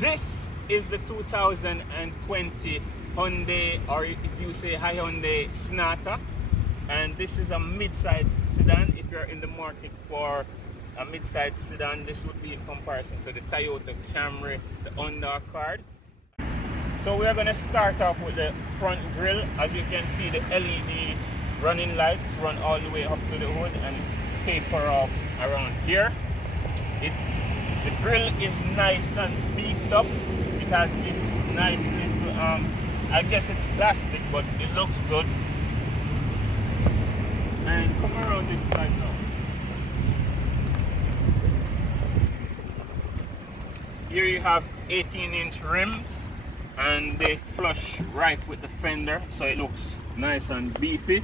This is the 2020 Hyundai, or if you say Hyundai Sonata, and this is a mid-size sedan. If you're in the market for a mid-size sedan, this would be in comparison to the Toyota Camry, the Honda Accord. So we are going to start off with the front grille. As you can see, the LED running lights run all the way up to the hood and taper off around here. The grille is nice and beefed up. It has this nice little, I guess it's plastic, but it looks good. And come around this side now. Here you have 18-inch rims, and they flush right with the fender, so it looks nice and beefy.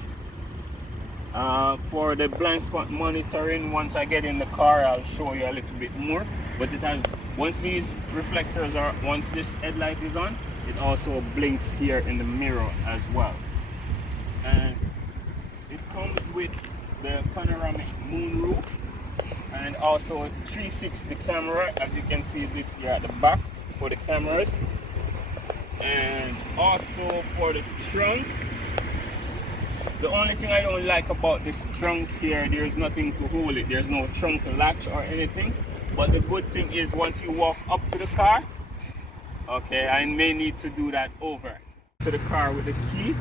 For the blind spot monitoring, once I get in the car, I'll show you a little bit more. But it has, once these reflectors are, once this headlight is on, it also blinks here in the mirror as well. And it comes with the panoramic moonroof and also a 360 camera, as you can see this here at the back for the cameras. And also for the trunk, the only thing I don't like about this trunk here, there's nothing to hold it. There's no trunk latch or anything. But the good thing is once you walk up to the car, okay, I may need to do that over to the car with the key.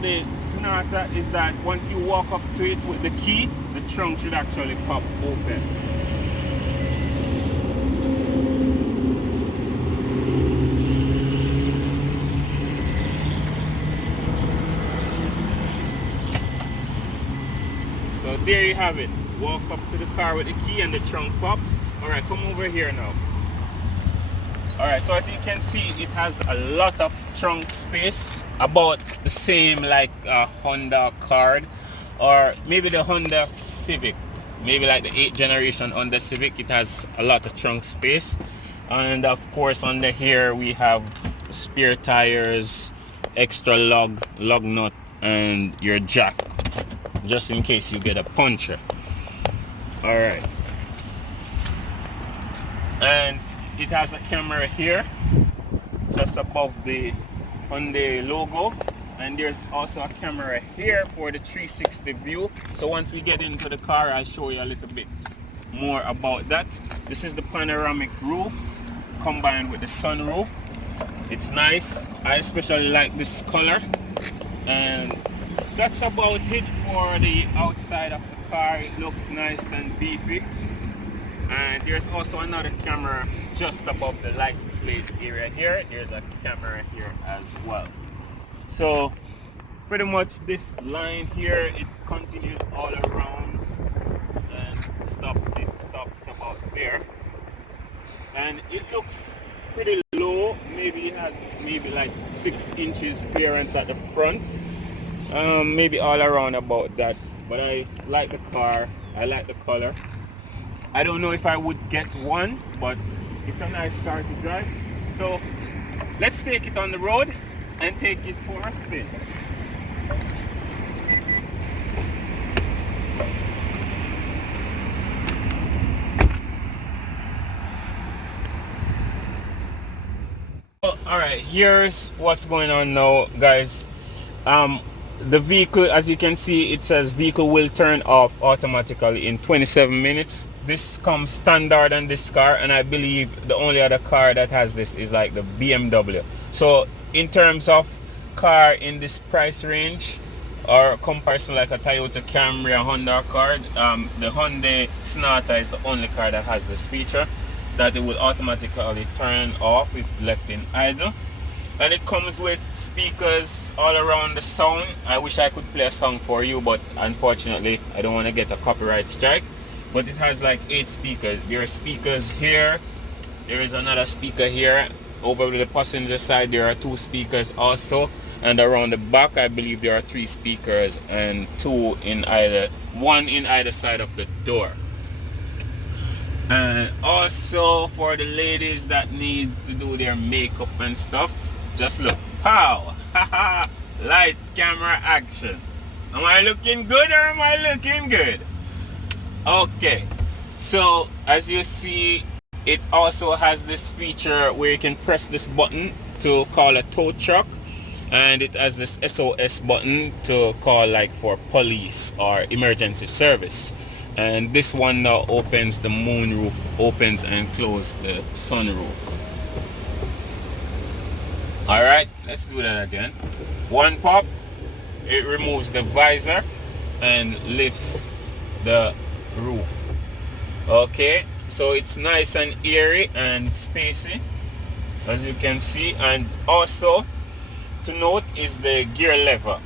The Sonata is that once you walk up to it with the key, the trunk should actually pop open. So there you have it. Walk up to the car with the key and the trunk pops. Alright, come over here now. Alright, so as you can see, it has a lot of trunk space. About the same like a Honda Accord or maybe the Honda Civic. Maybe like the 8th generation Honda Civic. It has a lot of trunk space. And of course under here we have spare tires, extra lug nut, and your jack, just in case you get a puncture. Alright. And it has a camera here, just above the Hyundai logo. And there's also a camera here for the 360 view. So once we get into the car, I'll show you a little bit more about that. This is the panoramic roof combined with the sunroof. It's nice. I especially like this color. And that's about it for the outside of the car. It looks nice and beefy. And there's also another camera just above the license plate area here. There's a camera here as well. So pretty much this line here, it continues all around and it stops about there. And it looks pretty low. Maybe it has maybe like 6 inches clearance at the front. Maybe all around about that. But I like the car. I like the color. I don't know if I would get one, but it's a nice car to drive. So let's take it on the road and take it for a spin. Alright, here's what's going on now, guys. The vehicle, as you can see, it says vehicle will turn off automatically in 27 minutes. This comes standard on this car, and I believe the only other car that has this is like the BMW. So in terms of car in this price range or comparison like a Toyota Camry or Honda Accord, the Hyundai Sonata is the only car that has this feature, that it will automatically turn off if left in idle. And it comes with speakers all around the sound. I wish I could play a song for you, but unfortunately I don't want to get a copyright strike. But it has like 8 speakers. There are speakers here. There is another speaker here. Over the passenger side there are 2 speakers also. And around the back I believe there are 3 speakers and 1 in either side of the door. And also for the ladies that need to do their makeup and stuff, just look. Pow! Light, camera, action. Am I looking good or am I looking good? Okay, so as you see, it also has this feature where you can press this button to call a tow truck, and it has this SOS button to call like for police or emergency service. And this one now opens the moonroof, opens and closes the sunroof. Alright, let's do that again. One pop, it removes the visor and lifts the roof. Okay, so it's nice and airy and spacey, as you can see. And also to note is the gear lever.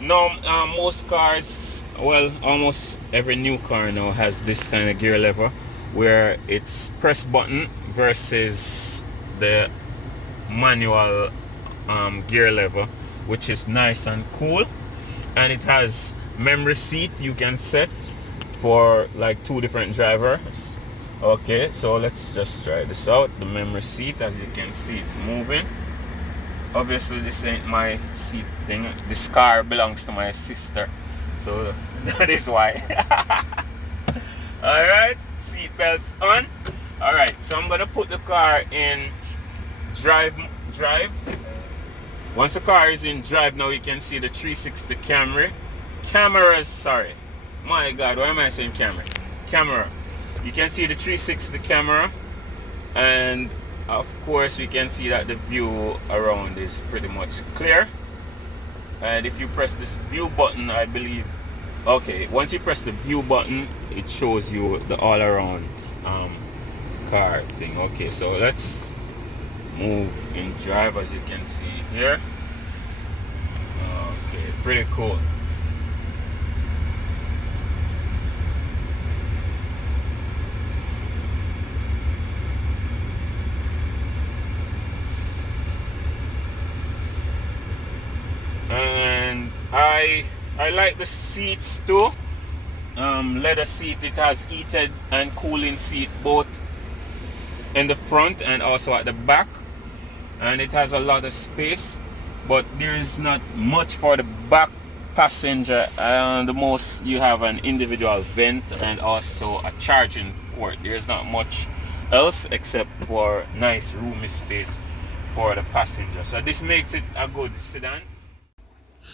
Now most cars, well, almost every new car now has this kind of gear lever where it's press button versus the manual gear lever, which is nice and cool. And it has memory seat you can set for like 2 different drivers. Okay, so let's just try this out. The memory seat, as you can see, it's moving. Obviously this ain't my seat thing. This car belongs to my sister, so that is why. Alright, seat belts on. Alright, so I'm gonna put the car in drive. Once the car is in drive, now you can see the 360 cameras, sorry. My God, why am I saying camera? You can see the 360 camera, and of course we can see that the view around is pretty much clear. And if you press this view button, I believe, okay, once you press the view button, it shows you the all around car thing. Okay, so let's move in drive, as you can see here. Okay, pretty cool. And I like the seats too. Leather seat. It has heated and cooling seat both in the front and also at the back, and it has a lot of space, but there is not much for the back passenger. The most you have an individual vent and also a charging port. There's not much else except for nice roomy space for the passenger, so this makes it a good sedan.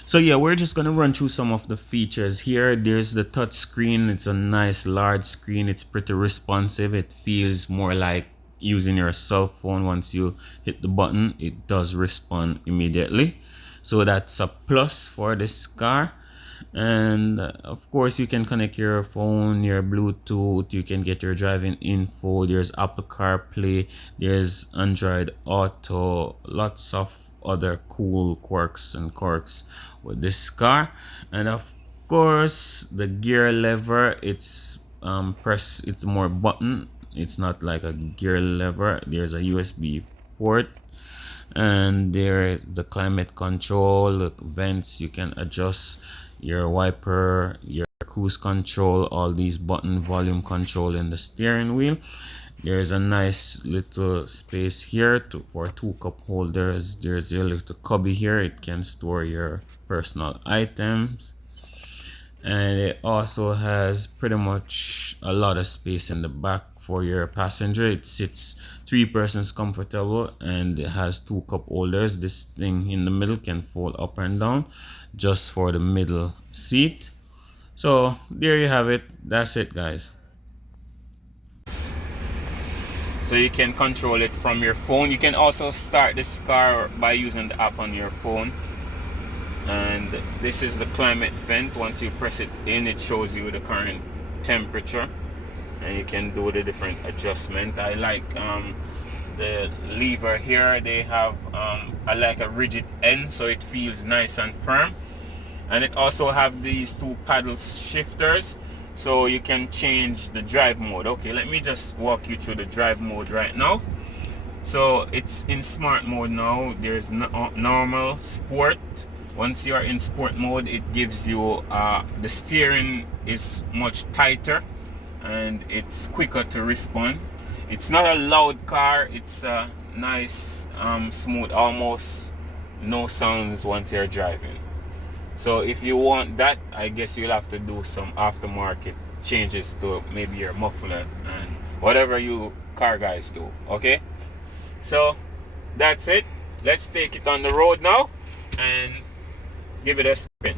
So yeah, we're just gonna run through some of the features here. There's the touch screen. It's a nice large screen. It's pretty responsive. It feels more like using your cell phone. Once you hit the button, it does respond immediately, so that's a plus for this car. And of course you can connect your phone, your Bluetooth, you can get your driving info. There's Apple CarPlay, there's Android Auto, lots of other cool quirks with this car. And of course the gear lever, it's it's more button, it's not like a gear lever. There's a USB port, and there the climate control, the vents, you can adjust your wiper, your cruise control, all these button, volume control in the steering wheel. There's a nice little space here for 2 cup holders. There's a little cubby here, it can store your personal items. And it also has pretty much a lot of space in the back for your passenger. It sits 3 persons comfortable, and it has 2 cup holders. This thing in the middle can fold up and down just for the middle seat. So there you have it. That's it, guys. So you can control it from your phone. You can also start this car by using the app on your phone. And this is the climate vent. Once you press it in, it shows you the current temperature, and you can do the different adjustment. I like the lever here. They have I like a rigid end, so it feels nice and firm. And it also have these 2 paddle shifters, so you can change the drive mode. Okay, let me just walk you through the drive mode right now. So it's in smart mode now. There's normal, sport. Once you are in sport mode, it gives you the steering is much tighter and it's quicker to respond. It's not a loud car. It's a nice smooth, almost no sounds once you're driving. So if you want that, I guess you'll have to do some aftermarket changes to maybe your muffler and whatever you car guys do. Okay, so that's it. Let's take it on the road now and give it a spin.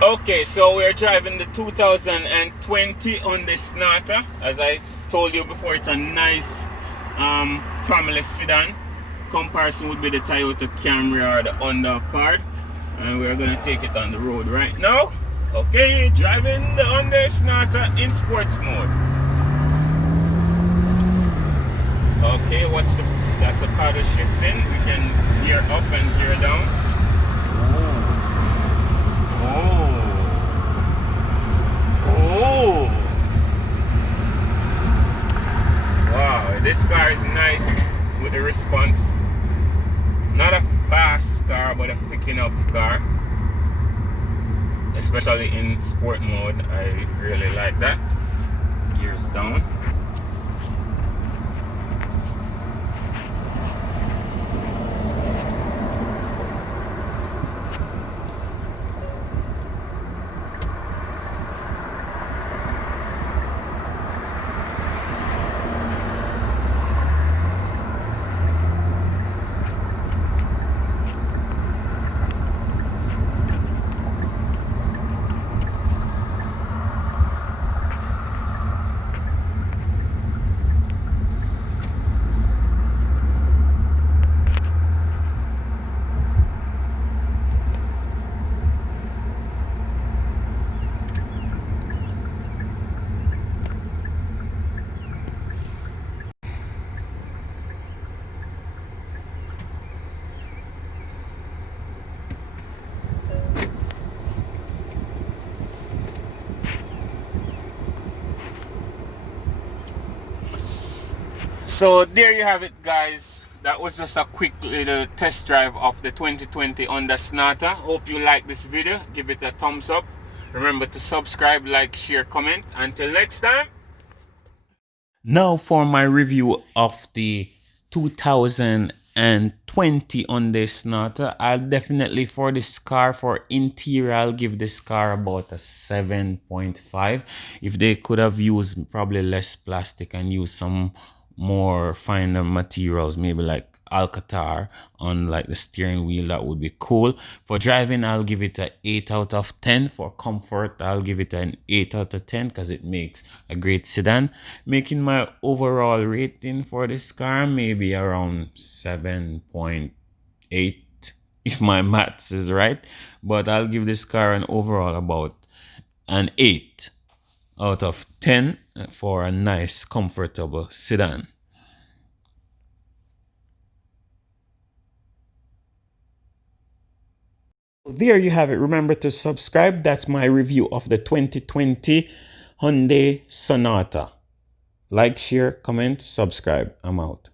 Okay, so we're driving the 2020 Hyundai Sonata. As I told you before, it's a nice family sedan. Comparison would be the Toyota Camry or the Honda Accord. And we're gonna take it on the road right now. Okay, driving the Hyundai Sonata in sports mode. Okay, that's a paddle shifting. We can gear up and gear down. Oh, wow, this car is nice with the response. Not a fast car, but a quick enough car, especially in sport mode. I really like that. Gears down. So there you have it, guys. That was just a quick little test drive of the 2020 Honda Sonata. Hope you like this video. Give it a thumbs up. Remember to subscribe, like, share, comment. Until next time. Now for my review of the 2020 Hyundai Sonata. I'll definitely, for this car, for interior, I'll give this car about a 7.5. If they could have used probably less plastic and used some more finer materials, maybe like Alcantara on like the steering wheel, that would be cool. For driving, I'll give it a 8 out of 10. For comfort, I'll give it an 8 out of 10 because it makes a great sedan, making my overall rating for this car maybe around 7.8 if my maths is right. But I'll give this car an overall about an 8 out of 10 for a nice comfortable sedan. There you have it. Remember to subscribe. That's my review of the 2020 Hyundai Sonata. Like, share, comment, subscribe. I'm out.